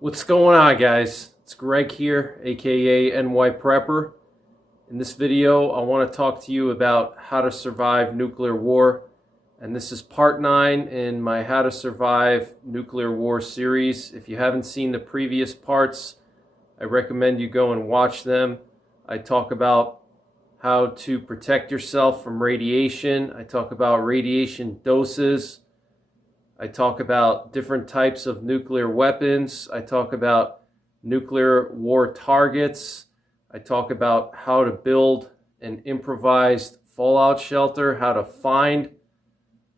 What's going on, guys? It's Greg here, aka NYPrepper. In this video, I want to talk to you about how to survive nuclear war. And this is part 9 in my How to Survive Nuclear War series. If you haven't seen the previous parts, I recommend you go and watch them. I talk about how to protect yourself from radiation. I talk about radiation doses. I talk about different types of nuclear weapons. I talk about nuclear war targets. I talk about how to build an improvised fallout shelter, how to find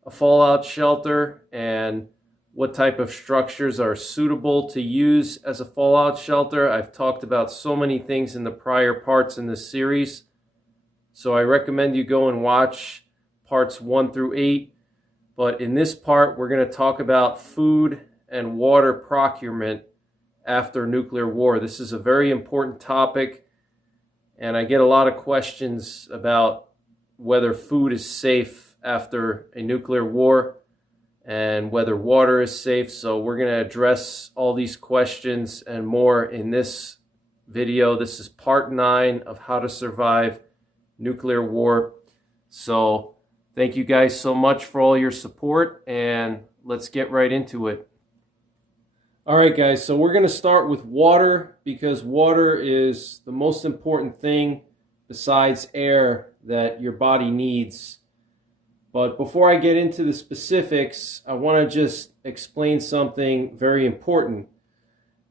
a fallout shelter, and what type of structures are suitable to use as a fallout shelter. I've talked about so many things in the prior parts in this series. So I recommend you go and watch parts 1 through 8. But in this part, we're going to talk about food and water procurement after nuclear war. This is a very important topic, and I get a lot of questions about whether food is safe after a nuclear war and whether water is safe. So we're going to address all these questions and more in this video. This is part 9 of How to Survive Nuclear War. So thank you guys so much for all your support, and let's get right into it. All right, guys, so we're going to start with water because water is the most important thing besides air that your body needs. But before I get into the specifics, I want to just explain something very important,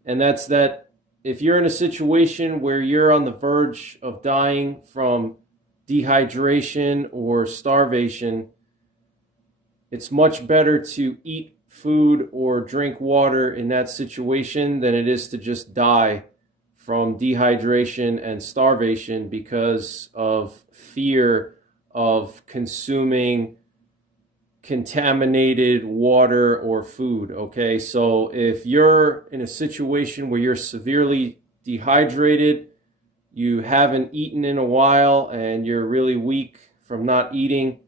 and that's that if you're in a situation where you're on the verge of dying from dehydration or starvation, it's much better to eat food or drink water in that situation than it is to just die from dehydration and starvation because of fear of consuming contaminated water or food. Okay, so if you're in a situation where you're severely dehydrated, you haven't eaten in a while, and you're really weak from not eating,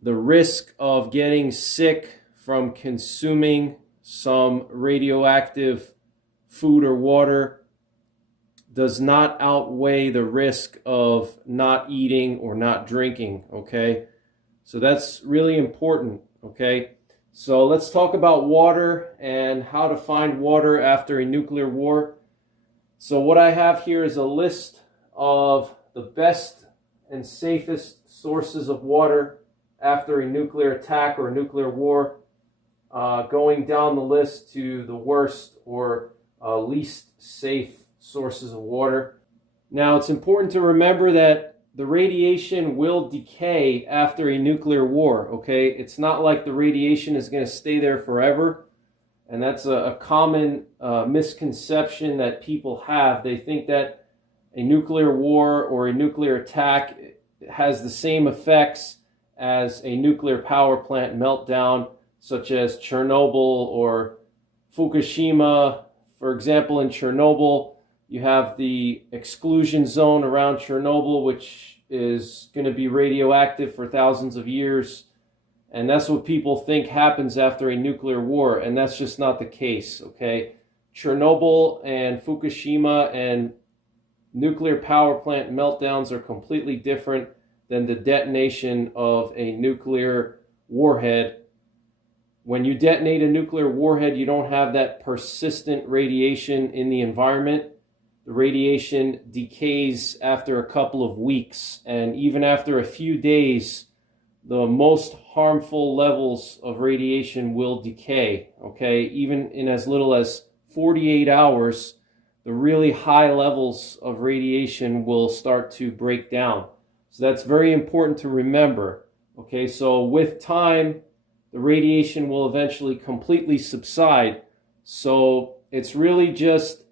the risk of getting sick from consuming some radioactive food or water does not outweigh the risk of not eating or not drinking, okay? So that's really important, okay? So let's talk about water and how to find water after a nuclear war. So what I have here is a list of the best and safest sources of water after a nuclear attack or a nuclear war, going down the list to the worst or least safe sources of water. Now, it's important to remember that the radiation will decay after a nuclear war, okay? It's not like the radiation is going to stay there forever. And that's a common misconception that people have. They think that a nuclear war or a nuclear attack has the same effects as a nuclear power plant meltdown, such as Chernobyl or Fukushima. For example, in Chernobyl, you have the exclusion zone around Chernobyl, which is going to be radioactive for thousands of years. And that's what people think happens after a nuclear war, and that's just not the case, okay? Chernobyl and Fukushima and nuclear power plant meltdowns are completely different than the detonation of a nuclear warhead. When you detonate a nuclear warhead, you don't have that persistent radiation in the environment. The radiation decays after a couple of weeks, and even after a few days, the most harmful levels of radiation will decay, okay? Even in as little as 48 hours, the really high levels of radiation will start to break down. So that's very important to remember, okay? So with time, the radiation will eventually completely subside. So it's really just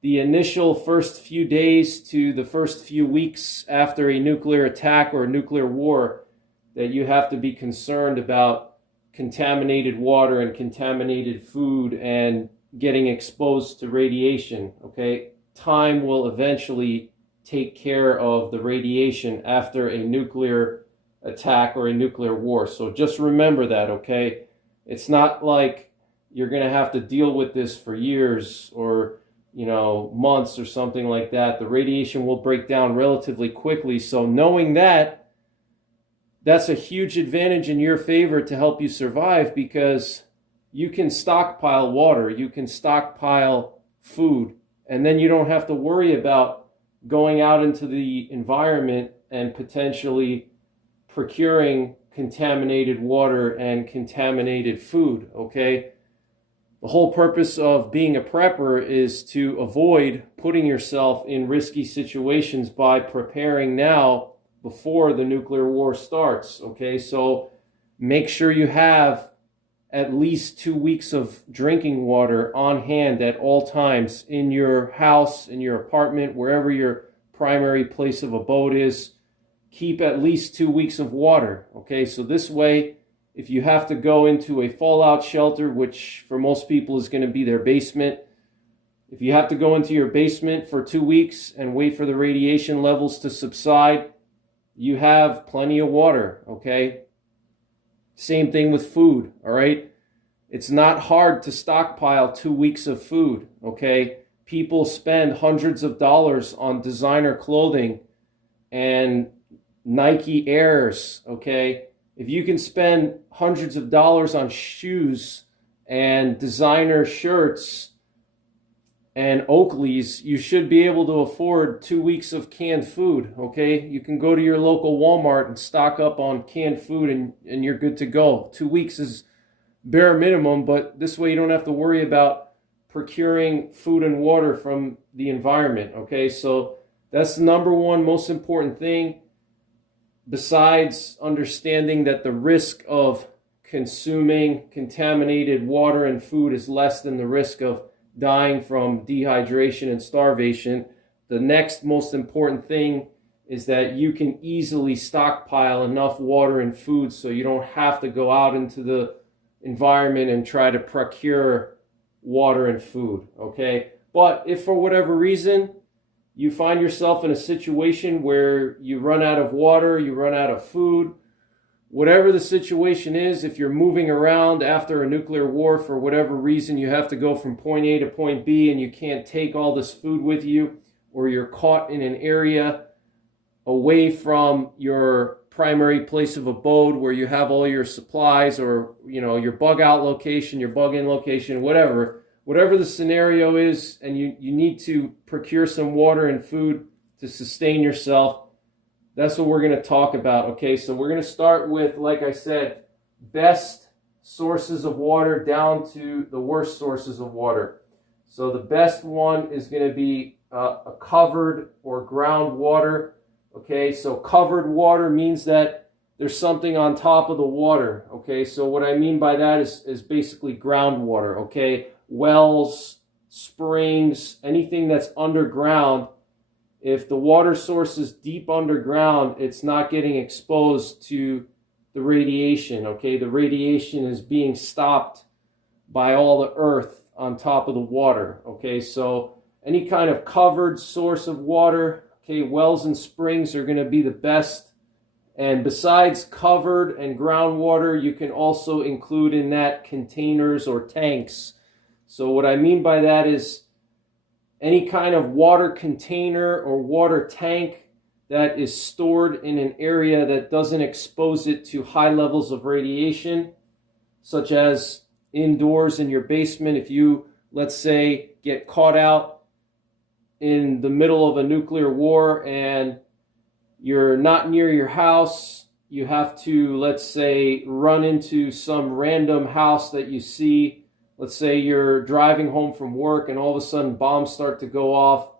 the initial first few days to the first few weeks after a nuclear attack or a nuclear war that you have to be concerned about contaminated water and contaminated food and getting exposed to radiation, okay? Time will eventually take care of the radiation after a nuclear attack or a nuclear war. So just remember that, okay? It's not like you're going to have to deal with this for years or months or something like that. The radiation will break down relatively quickly. So knowing that, that's a huge advantage in your favor to help you survive, because you can stockpile water, you can stockpile food, and then you don't have to worry about going out into the environment and potentially procuring contaminated water and contaminated food, okay? The whole purpose of being a prepper is to avoid putting yourself in risky situations by preparing now before the nuclear war starts, okay? So make sure you have at least 2 weeks of drinking water on hand at all times in your house, in your apartment, wherever your primary place of abode is. Keep at least 2 weeks of water, okay? So this way, if you have to go into a fallout shelter, which for most people is going to be their basement, if you have to go into your basement for 2 weeks and wait for the radiation levels to subside, you have plenty of water, okay? Same thing with food, all right? It's not hard to stockpile 2 weeks of food, okay? People spend hundreds of dollars on designer clothing and Nike Airs, okay? If you can spend hundreds of dollars on shoes and designer shirts and Oakleys, you should be able to afford 2 weeks of canned food, okay? You can go to your local Walmart and stock up on canned food and you're good to go. 2 weeks is bare minimum, but this way you don't have to worry about procuring food and water from the environment, okay? So that's the number one most important thing, besides understanding that the risk of consuming contaminated water and food is less than the risk of dying from dehydration and starvation. The next most important thing is that you can easily stockpile enough water and food so you don't have to go out into the environment and try to procure water and food, okay? But if for whatever reason you find yourself in a situation where you run out of water, you run out of food, whatever the situation is, if you're moving around after a nuclear war for whatever reason, you have to go from point A to point B and you can't take all this food with you, or you're caught in an area away from your primary place of abode where you have all your supplies, or your bug out location, your bug in location, whatever the scenario is, and you need to procure some water and food to sustain yourself. That's what we're going to talk about, okay? So we're going to start with, like I said, best sources of water down to the worst sources of water. So the best one is going to be a covered or groundwater, okay? So covered water means that there's something on top of the water, okay? So what I mean by that is basically groundwater, okay? Wells, springs, anything that's underground. If the water source is deep underground, it's not getting exposed to the radiation, okay? The radiation is being stopped by all the earth on top of the water, okay? So any kind of covered source of water, okay, wells and springs are going to be the best. And besides covered and groundwater, you can also include in that containers or tanks. So what I mean by that is any kind of water container or water tank that is stored in an area that doesn't expose it to high levels of radiation, such as indoors in your basement. If you, let's say, get caught out in the middle of a nuclear war and you're not near your house, you have to, let's say, run into some random house that you see. Let's say you're driving home from work and all of a sudden bombs start to go off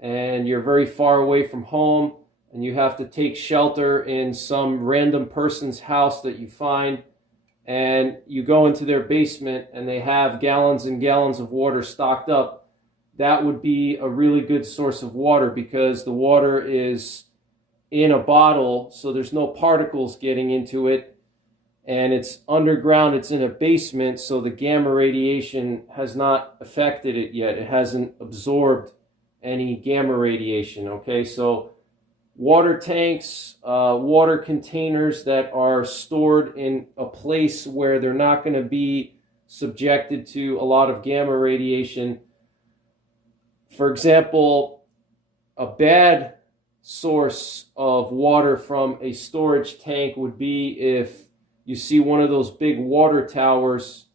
and you're very far away from home and you have to take shelter in some random person's house that you find, and you go into their basement and they have gallons and gallons of water stocked up. That would be a really good source of water because the water is in a bottle, so there's no particles getting into it. And it's underground, it's in a basement, so the gamma radiation has not affected it yet. It hasn't absorbed any gamma radiation, okay? So water tanks, water containers that are stored in a place where they're not going to be subjected to a lot of gamma radiation. For example, a bad source of water from a storage tank would be if you see one of those big water towers,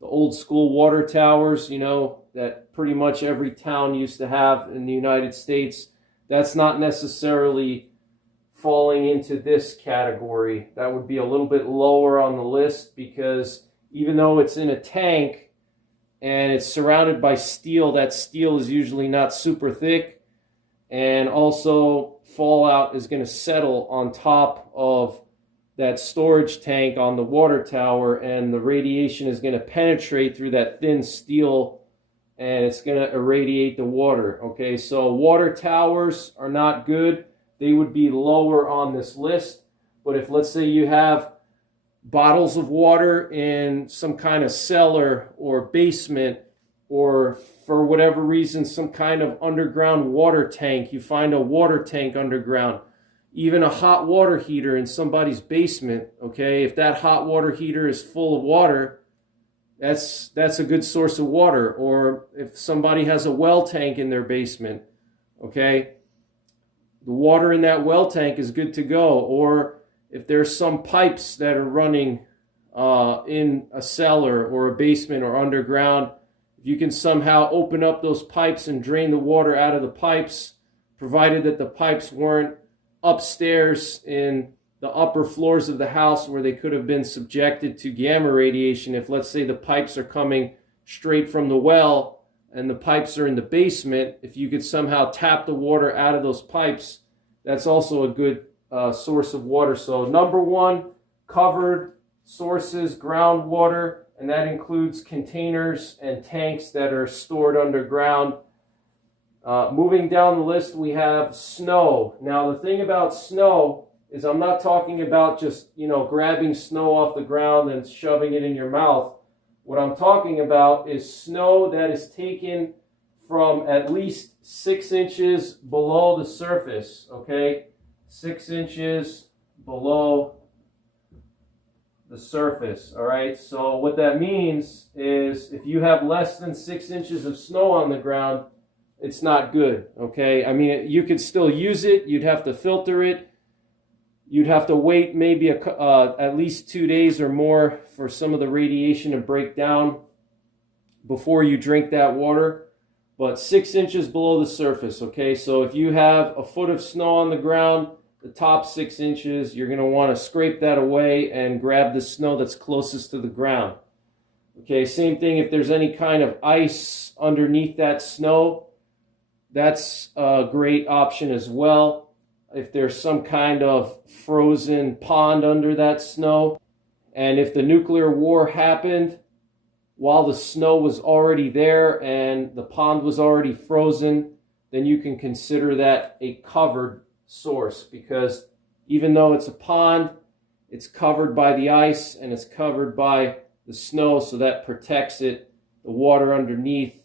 the old school water towers, you know, that pretty much every town used to have in the United States. That's not necessarily falling into this category. That would be a little bit lower on the list, because even though it's in a tank and it's surrounded by steel, that steel is usually not super thick, and also fallout is going to settle on top of that storage tank on the water tower, and the radiation is going to penetrate through that thin steel and it's going to irradiate the water. Okay, so water towers are not good. They would be lower on this list. But if, let's say, you have bottles of water in some kind of cellar or basement, or for whatever reason some kind of underground water tank, you find a water tank underground, even a hot water heater in somebody's basement, okay, if that hot water heater is full of water, that's a good source of water. Or if somebody has a well tank in their basement, okay, the water in that well tank is good to go. Or if there's some pipes that are running in a cellar or a basement or underground, if you can somehow open up those pipes and drain the water out of the pipes, provided that the pipes weren't upstairs in the upper floors of the house where they could have been subjected to gamma radiation. If, let's say, the pipes are coming straight from the well and the pipes are in the basement, if you could somehow tap the water out of those pipes, that's also a good source of water. So number one, covered sources, groundwater, and that includes containers and tanks that are stored underground. Moving down the list, we have snow. Now, the thing about snow is I'm not talking about just, grabbing snow off the ground and shoving it in your mouth. What I'm talking about is snow that is taken from at least 6 inches below the surface, okay? 6 inches below the surface, all right? So what that means is if you have less than 6 inches of snow on the ground, it's not good, okay? I mean, you could still use it. You'd have to filter it. You'd have to wait maybe at least 2 days or more for some of the radiation to break down before you drink that water. But 6 inches below the surface, okay? So if you have a foot of snow on the ground, the top 6 inches, you're going to want to scrape that away and grab the snow that's closest to the ground. Okay, same thing if there's any kind of ice underneath that snow, that's a great option as well. If there's some kind of frozen pond under that snow, and if the nuclear war happened while the snow was already there and the pond was already frozen, then you can consider that a covered source, because even though it's a pond, it's covered by the ice and it's covered by the snow, so that protects it, the water underneath,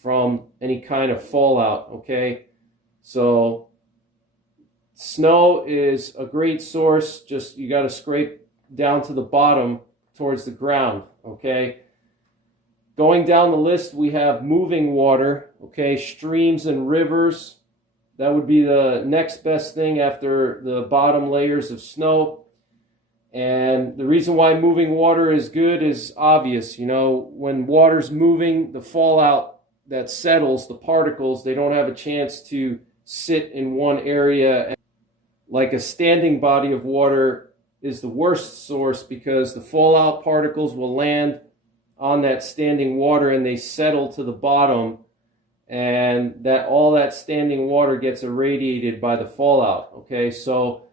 from any kind of fallout, okay? So snow is a great source, just you got to scrape down to the bottom towards the ground, okay? Going down the list, we have moving water, okay? Streams and rivers, that would be the next best thing after the bottom layers of snow. And the reason why moving water is good is obvious. When water's moving, the fallout that settles, the particles, they don't have a chance to sit in one area. Like a standing body of water is the worst source, because the fallout particles will land on that standing water and they settle to the bottom, and that all that standing water gets irradiated by the fallout, okay? So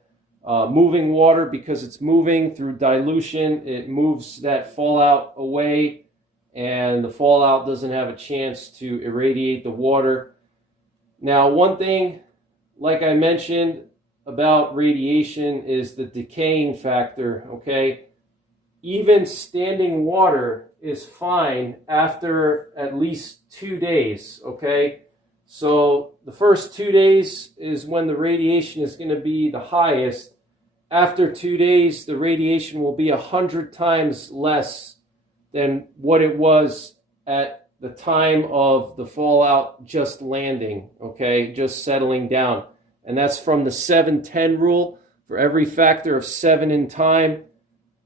moving water, because it's moving through dilution, it moves that fallout away, and the fallout doesn't have a chance to irradiate the water. Now, one thing, like I mentioned about radiation, is the decaying factor, okay? Even standing water is fine after at least 2 days, okay? So the first 2 days is when the radiation is going to be the highest. After 2 days, the radiation will be 100 times less than what it was at the time of the fallout just landing, okay, just settling down. And that's from the 7-10 rule. For every factor of 7 in time,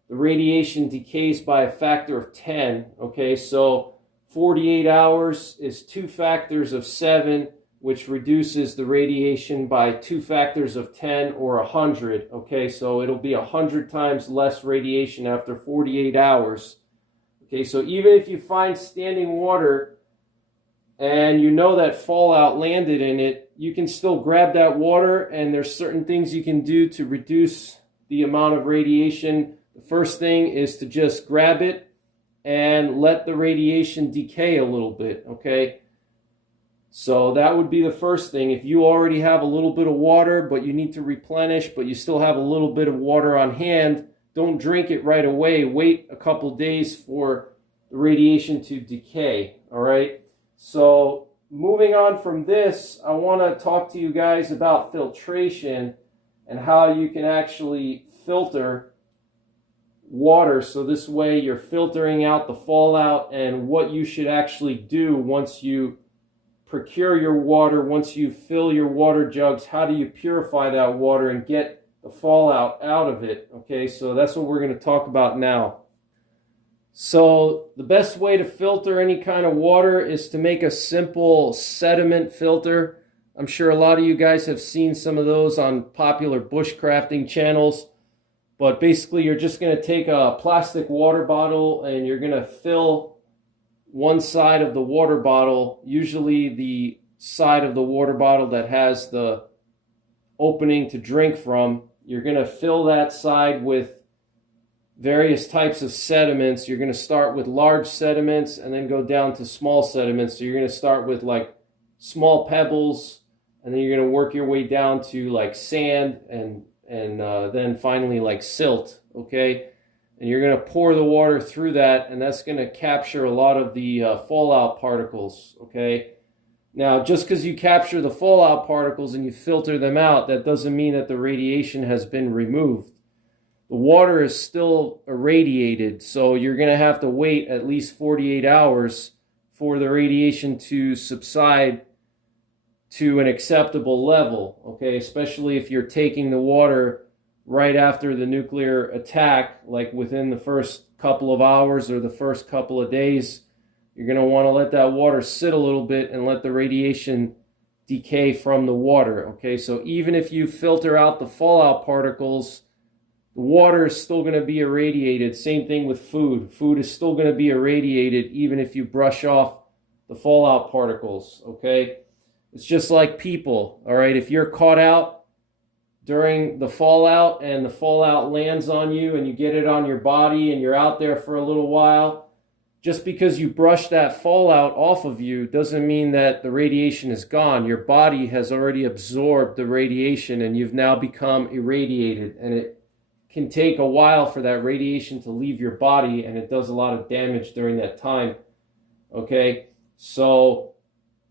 the radiation decays by a factor of 10, okay? So 48 hours is 2 factors of 7, which reduces the radiation by 2 factors of 10 or 100, okay? So it'll be 100 times less radiation after 48 hours. Okay, so even if you find standing water and you know that fallout landed in it, you can still grab that water, and there's certain things you can do to reduce the amount of radiation. The first thing is to just grab it and let the radiation decay a little bit, okay? So that would be the first thing. If you already have a little bit of water, but you need to replenish, but you still have a little bit of water on hand, don't drink it right away. Wait a couple days for the radiation to decay, all right? So moving on from this, I want to talk to you guys about filtration and how you can actually filter water. So this way you're filtering out the fallout, and what you should actually do once you procure your water, once you fill your water jugs, how do you purify that water and get the fallout out of it, okay? So that's what we're going to talk about now. So the best way to filter any kind of water is to make a simple sediment filter. I'm sure a lot of you guys have seen some of those on popular bushcrafting channels, but basically you're just going to take a plastic water bottle and you're going to fill one side of the water bottle, usually the side of the water bottle that has the opening to drink from. You're going to fill that side with various types of sediments. You're going to start with large sediments and then go down to small sediments. So you're going to start with like small pebbles, and then you're going to work your way down to like sand and then finally like silt, okay? And you're going to pour the water through that, and that's going to capture a lot of the fallout particles, okay? Now, just because you capture the fallout particles and you filter them out, that doesn't mean that the radiation has been removed. The water is still irradiated, so you're going to have to wait at least 48 hours for the radiation to subside to an acceptable level, okay? Especially if you're taking the water right after the nuclear attack, like within the first couple of hours or the first couple of days. You're going to want to let that water sit a little bit and let the radiation decay from the water, okay? So even if you filter out the fallout particles, the water is still going to be irradiated. Same thing with food. Food is still going to be irradiated even if you brush off the fallout particles, okay? It's just like people, all right? If you're caught out during the fallout and the fallout lands on you and you get it on your body and you're out there for a little while, just because you brush that fallout off of you doesn't mean that the radiation is gone. Your body has already absorbed the radiation and you've now become irradiated, and it can take a while for that radiation to leave your body, and it does a lot of damage during that time, okay? So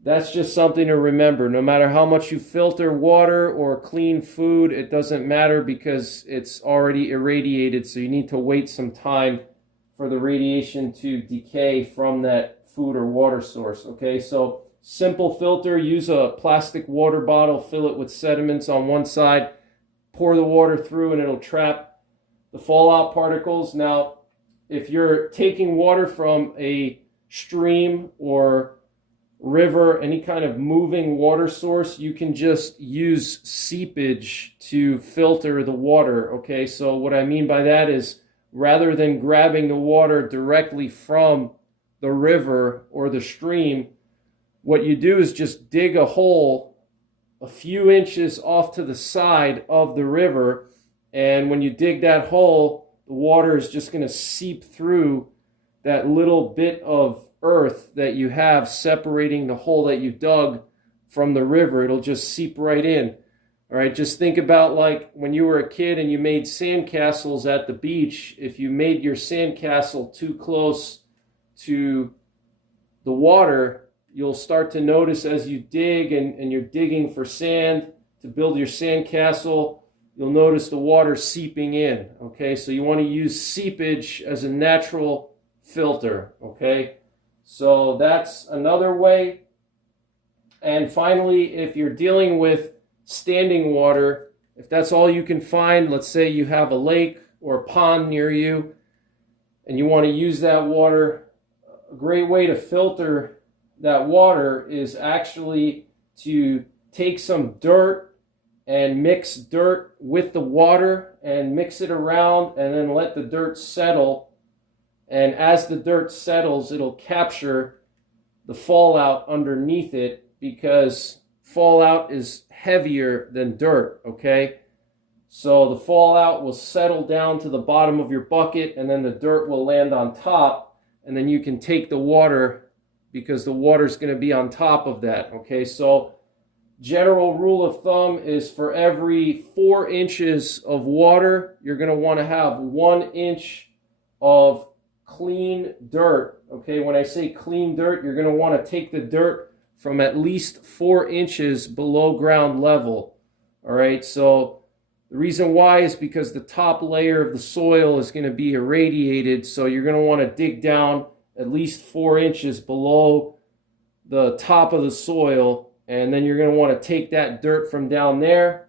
that's just something to remember. No matter how much you filter water or clean food, it doesn't matter because it's already irradiated, so you need to wait some time for the radiation to decay from that food or water source, okay? So simple filter, use a plastic water bottle, fill it with sediments on one side, pour the water through, and it'll trap the fallout particles. Now, if you're taking water from a stream or river, any kind of moving water source, you can just use seepage to filter the water, okay? So what I mean by that is, rather than grabbing the water directly from the river or the stream, what you do is just dig a hole a few inches off to the side of the river, and when you dig that hole, the water is just going to seep through that little bit of earth that you have separating the hole that you dug from the river. It'll just seep right in. All right, just think about like when you were a kid and you made sandcastles at the beach. If you made your sandcastle too close to the water, you'll start to notice as you dig and you're digging for sand to build your sandcastle, you'll notice the water seeping in, okay? So you want to use seepage as a natural filter, okay? So that's another way. And finally, if you're dealing with standing water, if that's all you can find, let's say you have a lake or a pond near you and you want to use that water, a great way to filter that water is actually to take some dirt and mix dirt with the water and mix it around and then let the dirt settle. And as the dirt settles, it'll capture the fallout underneath it, because fallout is heavier than dirt, okay? So the fallout will settle down to the bottom of your bucket, and then the dirt will land on top, and then you can take the water, because the water is going to be on top of that, okay? So general rule of thumb is for every 4 inches of water, you're going to want to have 1 inch of clean dirt, okay? When I say clean dirt, you're going to want to take the dirt from at least 4 inches below ground level. All right, so the reason why is because the top layer of the soil is going to be irradiated, so you're going to want to dig down at least 4 inches below the top of the soil, and then you're going to want to take that dirt from down there.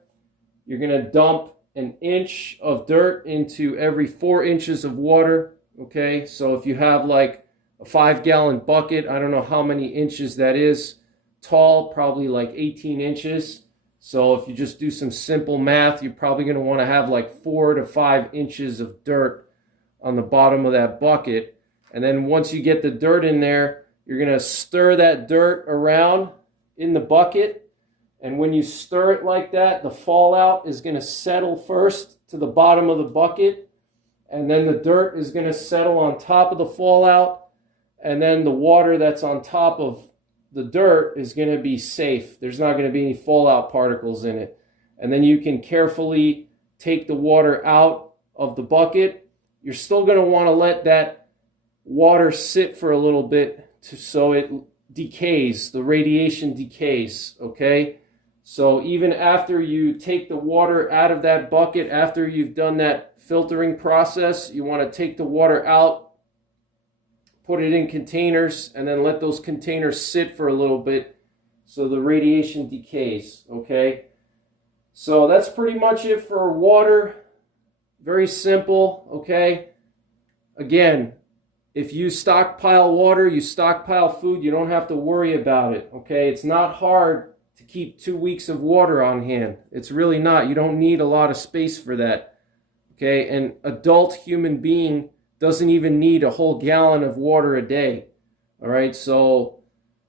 You're going to dump 1 inch of dirt into every 4 inches of water, okay? So if you have like a 5-gallon bucket, I don't know how many inches that is tall, probably like 18 inches. So if you just do some simple math, you're probably going to want to have like 4 to 5 inches of dirt on the bottom of that bucket. And then once you get the dirt in there, you're going to stir that dirt around in the bucket. And when you stir it like that, the fallout is going to settle first to the bottom of the bucket. And then the dirt is going to settle on top of the fallout. And then the water that's on top of the dirt is going to be safe. There's not going to be any fallout particles in it. And then you can carefully take the water out of the bucket. You're still going to want to let that water sit for a little bit so it decays, the radiation decays, okay? So even after you take the water out of that bucket, after you've done that filtering process, you want to take the water out, put it in containers, and then let those containers sit for a little bit so the radiation decays, okay? So that's pretty much it for water. Very simple, okay? Again, if you stockpile water, you stockpile food, you don't have to worry about it, okay? It's not hard to keep 2 weeks of water on hand. It's really not. You don't need a lot of space for that, okay? An adult human being doesn't even need a whole gallon of water a day. All right, so,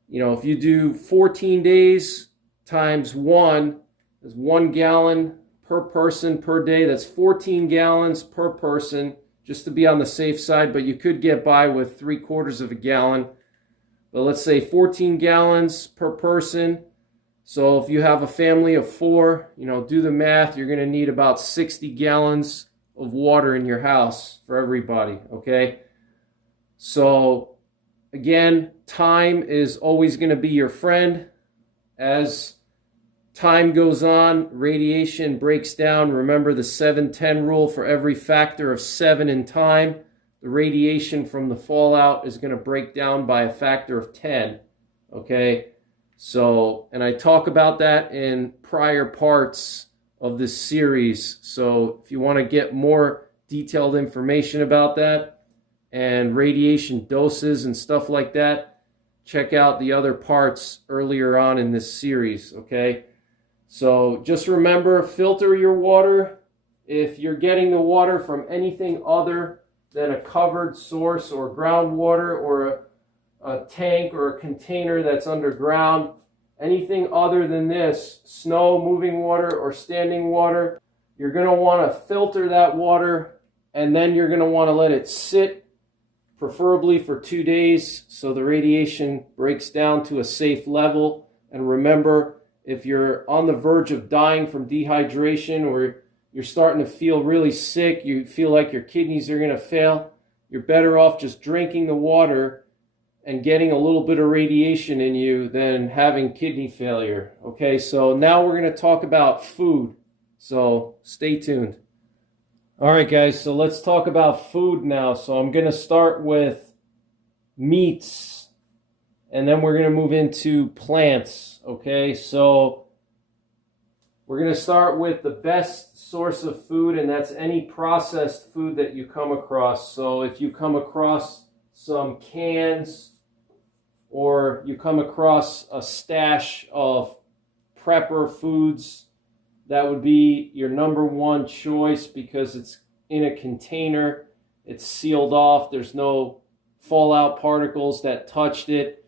you know, if you do 14 days times 1, that's 1 gallon per person per day. That's 14 gallons per person, just to be on the safe side, but you could get by with 3/4 of a gallon. But let's say 14 gallons per person. So if you have a family of 4, you know, do the math, you're going to need about 60 gallons of water in your house for everybody, okay? So again, time is always going to be your friend. As time goes on, radiation breaks down. Remember the 7-10 rule: for every factor of 7 in time, the radiation from the fallout is going to break down by a factor of 10, okay? So, and I talk about that in prior parts of this series. So if you want to get more detailed information about that and radiation doses and stuff like that, check out the other parts earlier on in this series, okay? So just remember, filter your water. If you're getting the water from anything other than a covered source or groundwater or a tank or a container that's underground, anything other than this, snow, moving water, or standing water, you're going to want to filter that water, and then you're going to want to let it sit, preferably for 2 days, so the radiation breaks down to a safe level. And remember, if you're on the verge of dying from dehydration, or you're starting to feel really sick, you feel like your kidneys are going to fail, you're better off just drinking the water and getting a little bit of radiation in you than having kidney failure. Okay, so now we're going to talk about food. So stay tuned. All right, guys, so let's talk about food now. So I'm going to start with meats, and then we're going to move into plants. Okay, so we're going to start with the best source of food, and that's any processed food that you come across. So if you come across some cans, or you come across a stash of prepper foods, that would be your number one choice because it's in a container, it's sealed off, there's no fallout particles that touched it.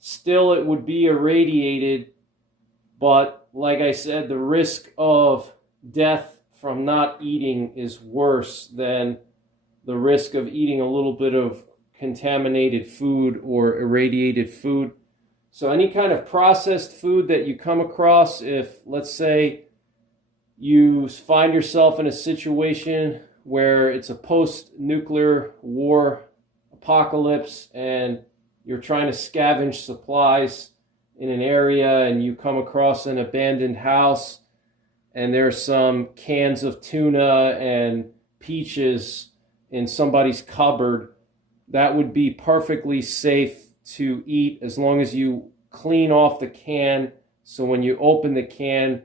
Still, it would be irradiated, but like I said, the risk of death from not eating is worse than the risk of eating a little bit of contaminated food or irradiated food. So any kind of processed food that you come across, if let's say you find yourself in a situation where it's a post-nuclear war apocalypse and you're trying to scavenge supplies in an area and you come across an abandoned house and there's some cans of tuna and peaches in somebody's cupboard, that would be perfectly safe to eat as long as you clean off the can. So when you open the can,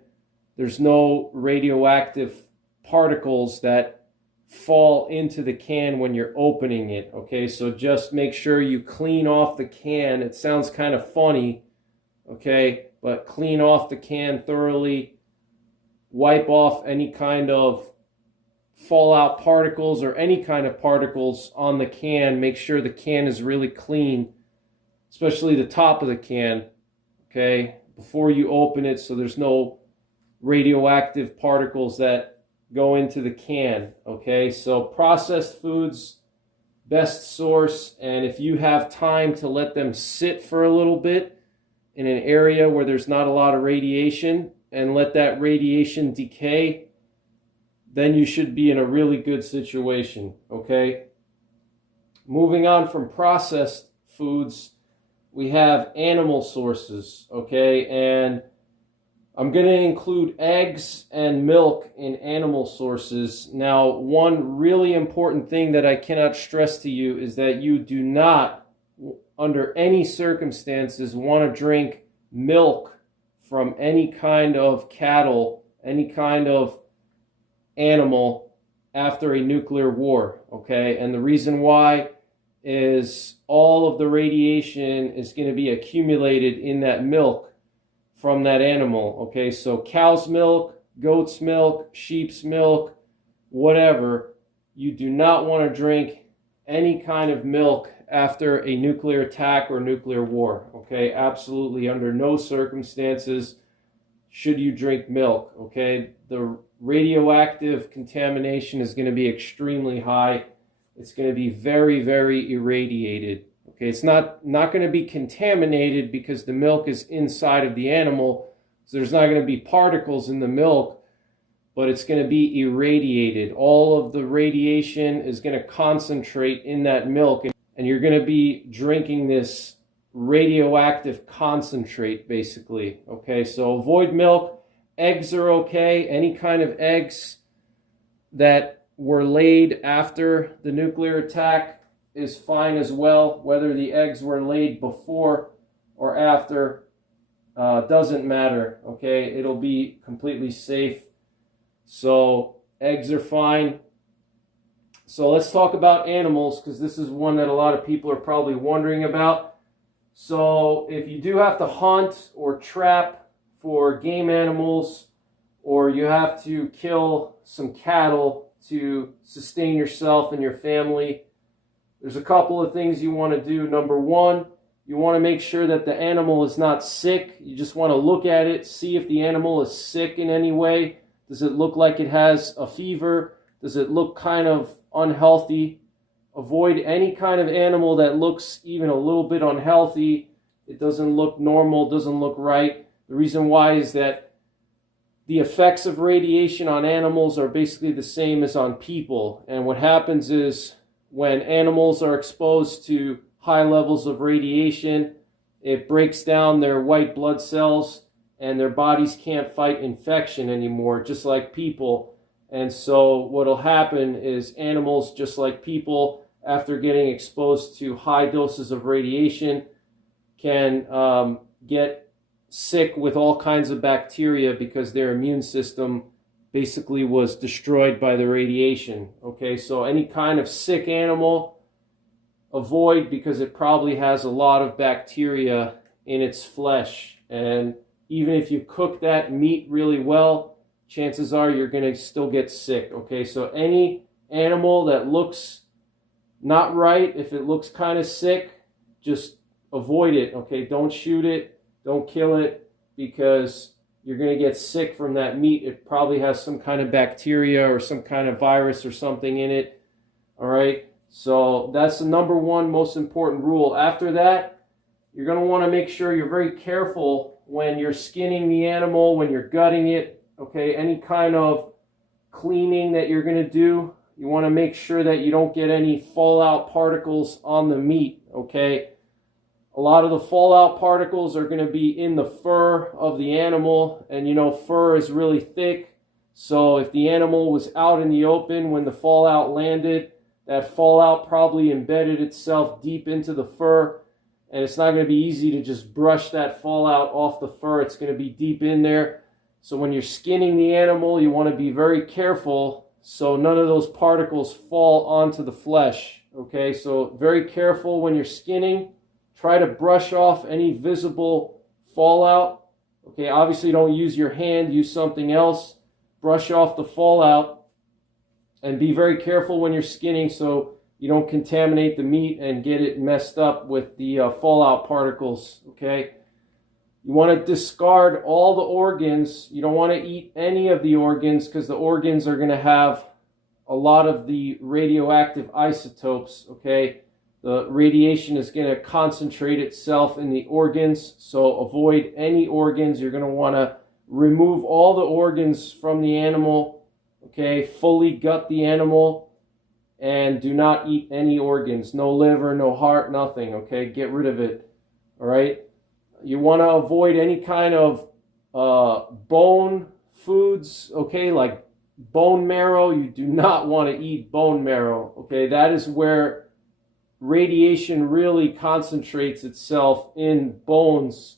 there's no radioactive particles that fall into the can when you're opening it. Okay, so just make sure you clean off the can. It sounds kind of funny, okay, but clean off the can thoroughly. Wipe off any kind of fallout particles or any kind of particles on the can. Make sure the can is really clean, especially the top of the can, okay, before you open it, so there's no radioactive particles that go into the can. Okay, so processed foods, best source, and if you have time to let them sit for a little bit in an area where there's not a lot of radiation and let that radiation decay, then you should be in a really good situation. Okay, moving on from processed foods, we have animal sources. Okay, and I'm going to include eggs and milk in animal sources. Now, one really important thing that I cannot stress to you is that you do not, under any circumstances, want to drink milk from any kind of cattle, any kind of animal after a nuclear war, okay? And the reason why is all of the radiation is going to be accumulated in that milk from that animal, okay? So cow's milk, goat's milk, sheep's milk, whatever, you do not want to drink any kind of milk after a nuclear attack or nuclear war, okay? Absolutely, under no circumstances should you drink milk, okay? The radioactive contamination is going to be extremely high. It's going to be very, very irradiated. Okay, it's not going to be contaminated because the milk is inside of the animal, so there's not going to be particles in the milk, but it's going to be irradiated. All of the radiation is going to concentrate in that milk, and you're going to be drinking this radioactive concentrate, basically. Okay, so avoid milk. Eggs are okay. Any kind of eggs that were laid after the nuclear attack is fine as well. Whether the eggs were laid before or after doesn't matter, okay? It'll be completely safe. So eggs are fine. So let's talk about animals, because this is one that a lot of people are probably wondering about. So if you do have to hunt or trap for game animals, or you have to kill some cattle to sustain yourself and your family, there's a couple of things you want to do. Number one, you want to make sure that the animal is not sick. You just want to look at it, see if the animal is sick in any way. Does it look like it has a fever? Does it look kind of unhealthy? Avoid any kind of animal that looks even a little bit unhealthy. It doesn't look normal, doesn't look right. The reason why is that the effects of radiation on animals are basically the same as on people. And what happens is, when animals are exposed to high levels of radiation, it breaks down their white blood cells and their bodies can't fight infection anymore, just like people. And so what'll happen is animals, just like people, after getting exposed to high doses of radiation can get sick with all kinds of bacteria because their immune system basically was destroyed by the radiation. Okay, so any kind of sick animal, avoid, because it probably has a lot of bacteria in its flesh. And even if you cook that meat really well, chances are you're going to still get sick. Okay, so any animal that looks not right, if it looks kind of sick, just avoid it. Okay, don't shoot it, don't kill it, because you're going to get sick from that meat. It probably has some kind of bacteria or some kind of virus or something in it. All right, so that's the number one most important rule. After that, you're going to want to make sure you're very careful when you're skinning the animal, when you're gutting it. Okay, any kind of cleaning that you're going to do, you want to make sure that you don't get any fallout particles on the meat. Okay, a lot of the fallout particles are going to be in the fur of the animal, and you know, fur is really thick. So if the animal was out in the open when the fallout landed, that fallout probably embedded itself deep into the fur, and it's not going to be easy to just brush that fallout off the fur. It's going to be deep in there. So when you're skinning the animal, you want to be very careful so none of those particles fall onto the flesh. Okay, so very careful when you're skinning. Try to brush off any visible fallout. Okay, obviously don't use your hand, use something else. Brush off the fallout, and be very careful when you're skinning so you don't contaminate the meat and get it messed up with the fallout particles. Okay, you want to discard all the organs. You don't want to eat any of the organs, because the organs are going to have a lot of the radioactive isotopes. Okay, the radiation is going to concentrate itself in the organs, so avoid any organs. You're going to want to remove all the organs from the animal. Okay, fully gut the animal, and do not eat any organs. No liver, no heart, nothing. Okay, get rid of it. All right. You want to avoid any kind of bone foods. Okay, like bone marrow. You do not want to eat bone marrow. Okay, that is where radiation really concentrates itself in bones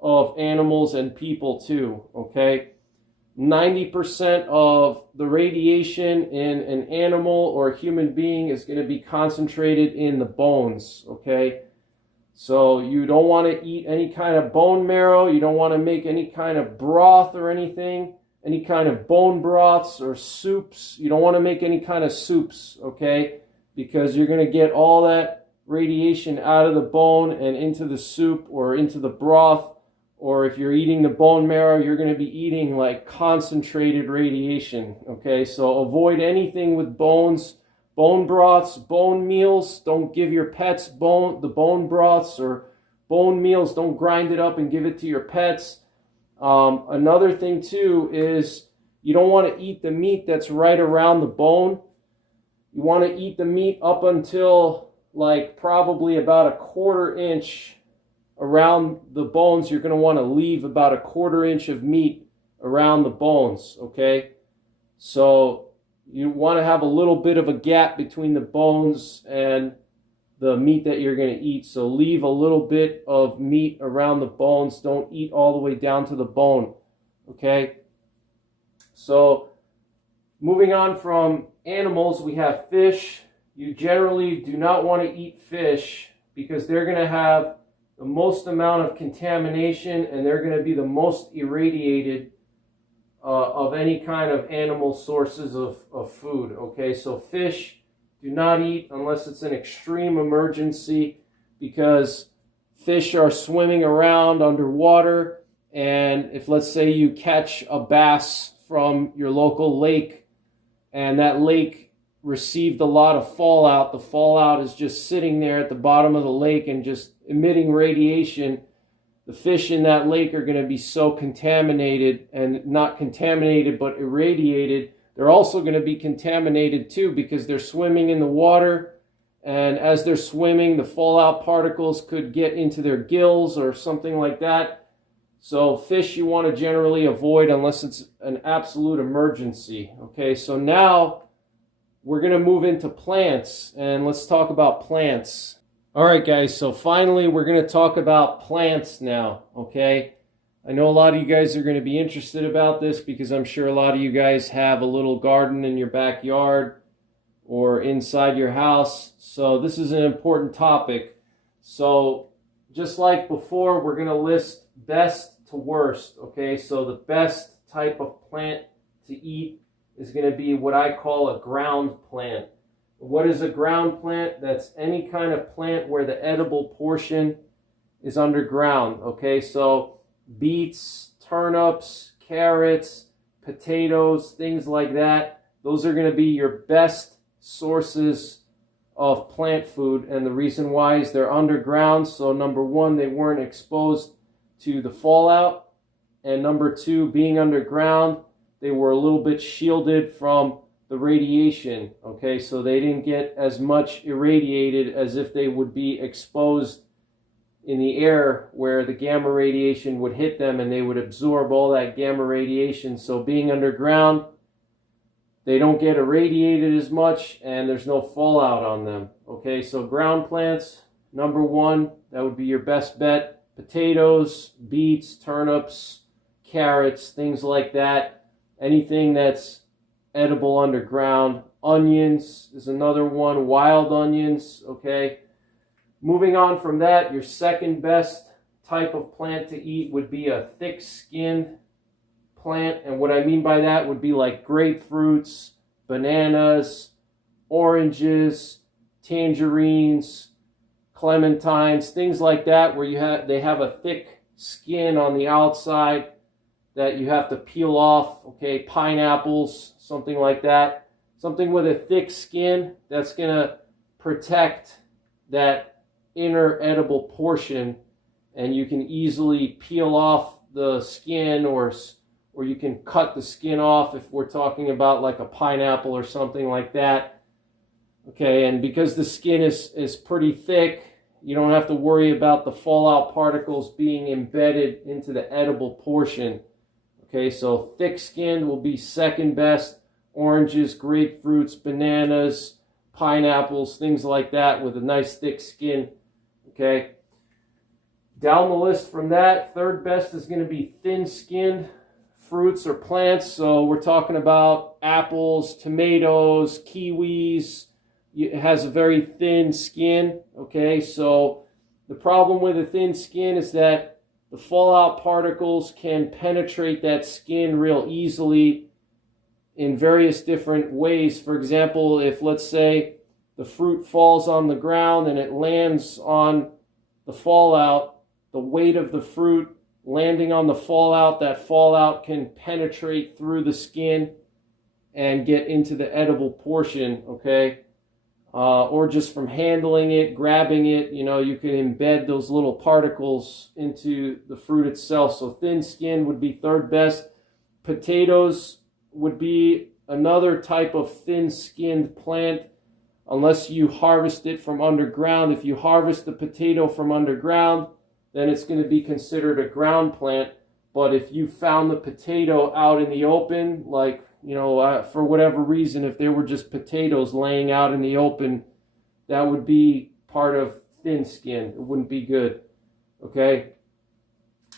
of animals and people too. Okay, 90% of the radiation in an animal or a human being is going to be concentrated in the bones. Okay, so you don't want to eat any kind of bone marrow. You don't want to make any kind of broth or anything, any kind of bone broths or soups. You don't want to make any kind of soups. Okay, because you're going to get all that radiation out of the bone and into the soup or into the broth. Or if you're eating the bone marrow, you're going to be eating like concentrated radiation. Okay, so avoid anything with bones, bone broths, bone meals. Don't give your pets the bone broths or bone meals. Don't grind it up and give it to your pets. Another thing too is you don't want to eat the meat that's right around the bone. You want to eat the meat up until like probably about 1/4 inch around the bones. You're going to want to leave about 1/4 inch of meat around the bones. Okay, so you want to have a little bit of a gap between the bones and the meat that you're going to eat. So leave a little bit of meat around the bones. Don't eat all the way down to the bone. Okay, so moving on from animals, we have fish. You generally do not want to eat fish because they're going to have the most amount of contamination, and they're going to be the most irradiated of any kind of animal sources of food. Okay, so fish, do not eat unless it's an extreme emergency, because fish are swimming around underwater, and if, let's say, you catch a bass from your local lake and that lake received a lot of fallout, the fallout is just sitting there at the bottom of the lake and just emitting radiation, the fish in that lake are going to be so contaminated, and not contaminated but irradiated. They're also going to be contaminated too, because they're swimming in the water, and as they're swimming, the fallout particles could get into their gills or something like that. So fish you want to generally avoid unless it's an absolute emergency. Okay, so now we're going to move into plants, and let's talk about plants. All right, guys, so finally we're going to talk about plants now, okay? I know a lot of you guys are going to be interested about this because I'm sure a lot of you guys have a little garden in your backyard or inside your house. So this is an important topic. So just like before, we're going to list best to worst, okay? So the best type of plant to eat is going to be what I call a ground plant. What is a ground plant? That's any kind of plant where the edible portion is underground, okay? So beets, turnips, carrots, potatoes, things like that. Those are going to be your best sources of plant food, and the reason why is they're underground. So number one, they weren't exposed to the fallout, and number two, being underground, they were a little bit shielded from the radiation, okay? So they didn't get as much irradiated as if they would be exposed in the air where the gamma radiation would hit them and they would absorb all that gamma radiation. So being underground, they don't get irradiated as much and there's no fallout on them, okay? So ground plants, number one, that would be your best bet. Potatoes, beets, turnips, carrots, things like that. Anything that's edible underground. Onions is another one, wild onions, okay? Moving on from that, your second best type of plant to eat would be a thick-skinned plant. And what I mean by that would be like grapefruits, bananas, oranges, tangerines, clementines, things like that where they have a thick skin on the outside that you have to peel off, okay? Pineapples, something like that. Something with a thick skin that's going to protect that inner edible portion, and you can easily peel off the skin, or you can cut the skin off if we're talking about like a pineapple or something like that. Okay, and because the skin is pretty thick, you don't have to worry about the fallout particles being embedded into the edible portion. Okay, so thick-skinned will be second best. Oranges, grapefruits, bananas, pineapples, things like that with a nice thick skin. Okay. Down the list from that, third best is going to be thin-skinned fruits or plants. So we're talking about apples, tomatoes, kiwis. It has a very thin skin. Okay, so the problem with a thin skin is that the fallout particles can penetrate that skin real easily in various different ways. For example, if let's say the fruit falls on the ground and it lands on the fallout, the weight of the fruit landing on the fallout, that fallout can penetrate through the skin and get into the edible portion, okay? Or just from handling it, grabbing it, you can embed those little particles into the fruit itself. So thin skin would be third best. Potatoes would be another type of thin-skinned plant unless you harvest it from underground. If you harvest the potato from underground, then it's going to be considered a ground plant. But if you found the potato out in the open, like, for whatever reason, if there were just potatoes laying out in the open, that would be part of thin skin. It wouldn't be good, okay?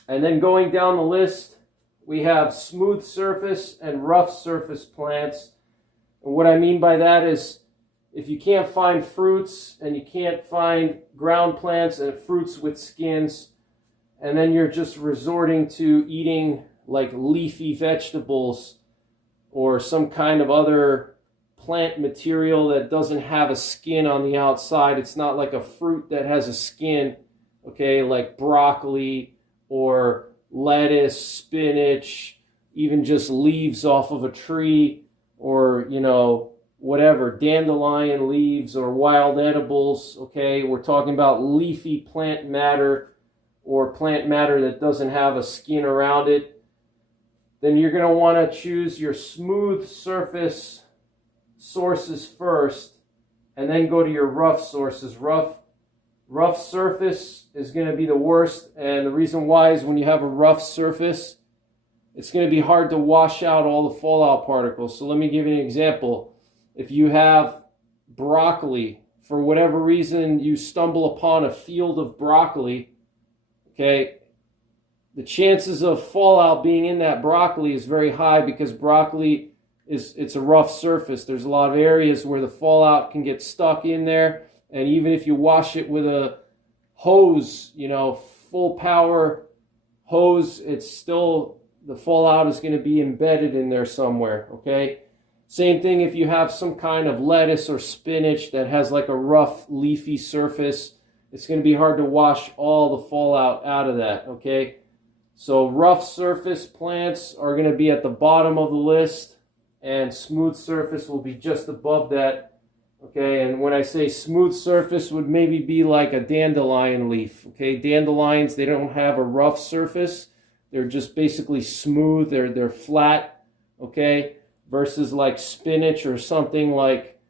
And then going down the list, we have smooth surface and rough surface plants. And what I mean by that is if you can't find fruits and you can't find ground plants and fruits with skins, and then you're just resorting to eating like leafy vegetables or some kind of other plant material that doesn't have a skin on the outside. It's not like a fruit that has a skin, okay, like broccoli or lettuce, spinach, even just leaves off of a tree, or, whatever, dandelion leaves or wild edibles, okay? We're talking about leafy plant matter or plant matter that doesn't have a skin around it. Then you're going to want to choose your smooth surface sources first, and then go to your rough sources. Rough surface is going to be the worst, and the reason why is when you have a rough surface, it's going to be hard to wash out all the fallout particles. So let me give you an example. If you have broccoli, for whatever reason you stumble upon a field of broccoli, okay, the chances of fallout being in that broccoli is very high because broccoli it's a rough surface. There's a lot of areas where the fallout can get stuck in there, and even if you wash it with a hose, full power hose, it's still, the fallout is going to be embedded in there somewhere, okay? Same thing if you have some kind of lettuce or spinach that has like a rough leafy surface, it's going to be hard to wash all the fallout out of that, okay? So rough surface plants are going to be at the bottom of the list, and smooth surface will be just above that, okay? And when I say smooth surface, would maybe be like a dandelion leaf, okay? Dandelions, they don't have a rough surface. They're just basically smooth. They're flat, okay? Versus like spinach or something like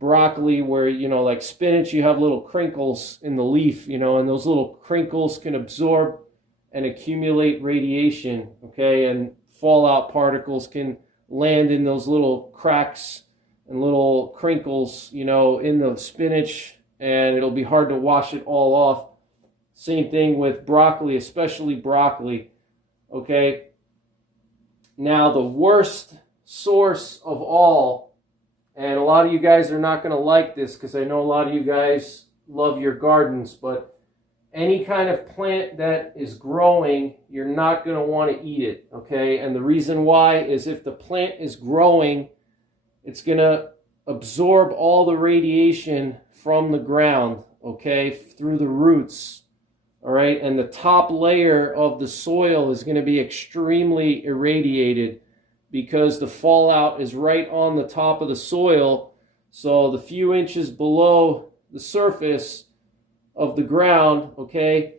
broccoli, where, like spinach, you have little crinkles in the leaf, and those little crinkles can absorb and accumulate radiation, okay? And fallout particles can land in those little cracks and little crinkles, in the spinach, and it'll be hard to wash it all off. Same thing with broccoli, especially broccoli, okay? Now, the worst source of all, and a lot of you guys are not going to like this because I know a lot of you guys love your gardens, but any kind of plant that is growing, you're not going to want to eat it, okay? And the reason why is if the plant is growing, it's going to absorb all the radiation from the ground, okay, through the roots, all right? And the top layer of the soil is going to be extremely irradiated because the fallout is right on the top of the soil. So the few inches below the surface of the ground, okay,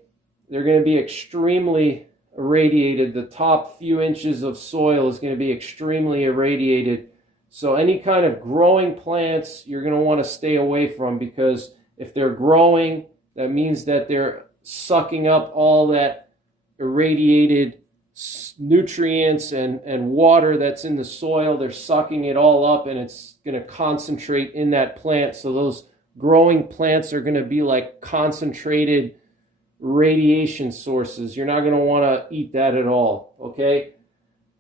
they're going to be extremely irradiated. The top few inches of soil is going to be extremely irradiated. So any kind of growing plants you're going to want to stay away from, because if they're growing, that means that they're sucking up all that irradiated nutrients and water that's in the soil. They're sucking it all up, and it's going to concentrate in that plant. So those growing plants are going to be like concentrated radiation sources. You're not going to want to eat that at all, okay?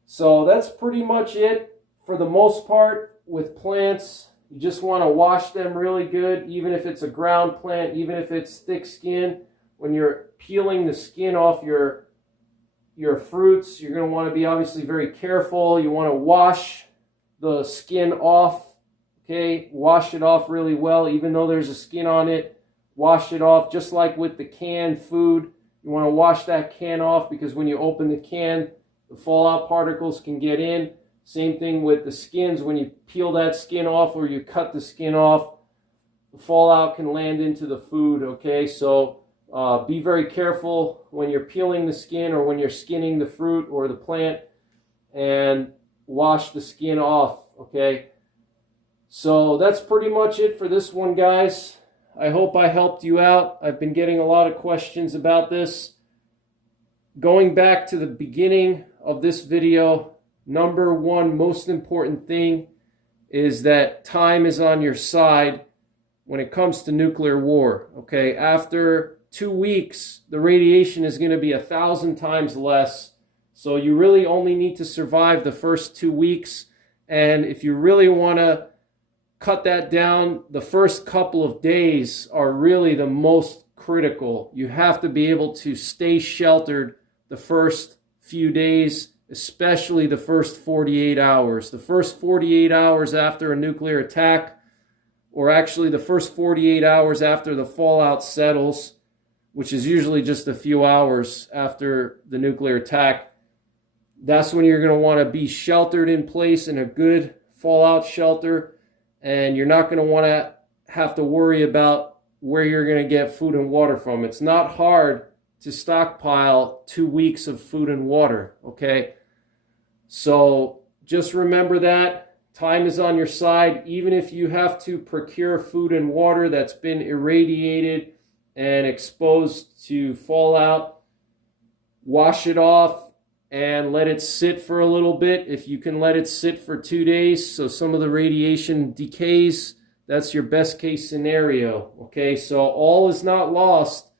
So that's pretty much it for the most part with plants. You just want to wash them really good, even if it's a ground plant, even if it's thick skin. When you're peeling the skin off your fruits, you're going to want to be obviously very careful. You want to wash the skin off. Okay, wash it off really well. Even though there's a skin on it, wash it off. Just like with the canned food, you want to wash that can off, because when you open the can, the fallout particles can get in. Same thing with the skins. When you peel that skin off or you cut the skin off, the fallout can land into the food, okay? So be very careful when you're peeling the skin or when you're skinning the fruit or the plant, and wash the skin off, okay? So that's pretty much it for this one, guys. I hope I helped you out. I've been getting a lot of questions about this. Going back to the beginning of this video, number one most important thing is that time is on your side when it comes to nuclear war, okay? After 2 weeks, the radiation is going to be 1,000 times less. So you really only need to survive the first 2 weeks. And if you really want to cut that down, the first couple of days are really the most critical. You have to be able to stay sheltered the first few days, especially the first 48 hours. The first 48 hours after a nuclear attack, or actually the first 48 hours after the fallout settles, which is usually just a few hours after the nuclear attack, that's when you're going to want to be sheltered in place in a good fallout shelter. And you're not going to want to have to worry about where you're going to get food and water from. It's not hard to stockpile 2 weeks of food and water, okay? So just remember that. Time is on your side. Even if you have to procure food and water that's been irradiated and exposed to fallout, wash it off and let it sit for a little bit. If you can let it sit for 2 days so some of the radiation decays, that's your best case scenario. Okay, so all is not lost.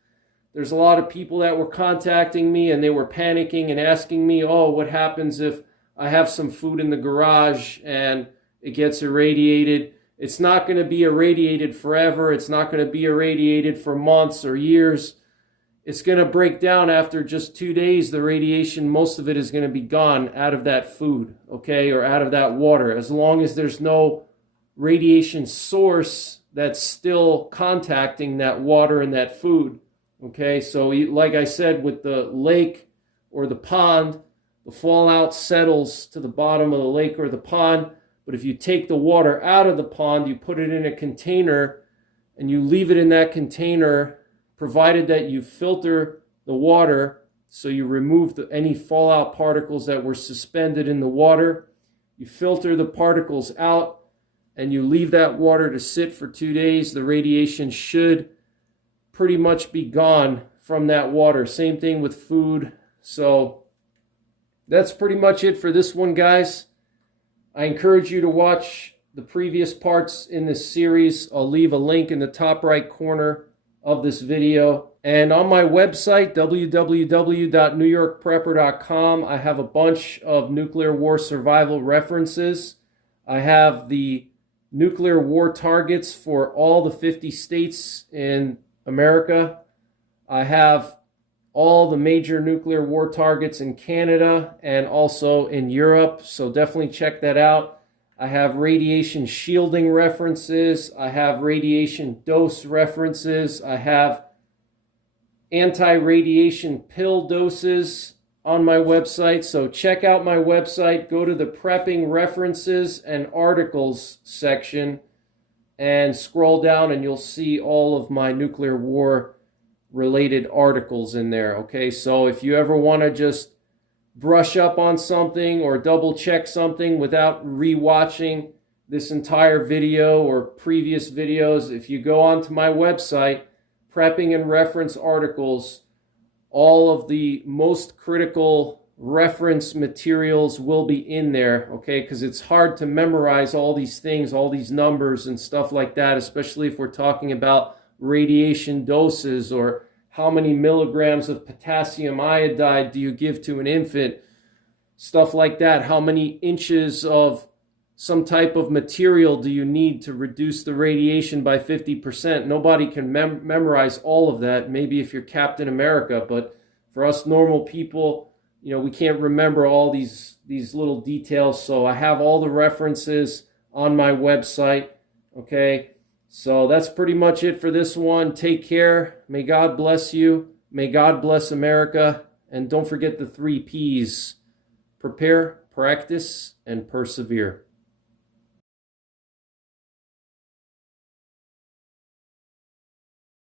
There's a lot of people that were contacting me and they were panicking and asking me, oh, what happens if I have some food in the garage and it gets irradiated? It's not going to be irradiated forever. It's not going to be irradiated for months or years. It's going to break down after just 2 days. The radiation, most of it is going to be gone out of that food, okay, or out of that water, as long as there's no radiation source that's still contacting that water and that food, okay? So like I said, with the lake or the pond, the fallout settles to the bottom of the lake or the pond. But if you take the water out of the pond, you put it in a container and you leave it in that container, provided that you filter the water, so you remove any fallout particles that were suspended in the water. You filter the particles out and you leave that water to sit for 2 days. The radiation should pretty much be gone from that water. Same thing with food. So that's pretty much it for this one, guys. I encourage you to watch the previous parts in this series. I'll leave a link in the top right corner of this video. And on my website, www.NYPrepper.com, I have a bunch of nuclear war survival references. I have the nuclear war targets for all the 50 states in America. I have all the major nuclear war targets in Canada and also in Europe, so definitely check that out. I have radiation shielding references. I have radiation dose references. I have anti-radiation pill doses on my website. So check out my website. Go to the prepping references and articles section and scroll down and you'll see all of my nuclear war related articles in there. Okay, so if you ever want to just brush up on something or double check something without rewatching this entire video or previous videos, if you go onto my website, prepping and reference articles, all of the most critical reference materials will be in there, okay? Because it's hard to memorize all these things, all these numbers and stuff like that, especially if we're talking about radiation doses or how many milligrams of potassium iodide do you give to an infant, stuff like that. How many inches of some type of material do you need to reduce the radiation by 50%? Nobody can memorize all of that, maybe if you're Captain America, but for us normal people, you know, we can't remember all these little details. So I have all the references on my website, okay? So that's pretty much it for this one. Take care. May God bless you. May God bless America. And don't forget the 3 Ps. Prepare, practice, and persevere.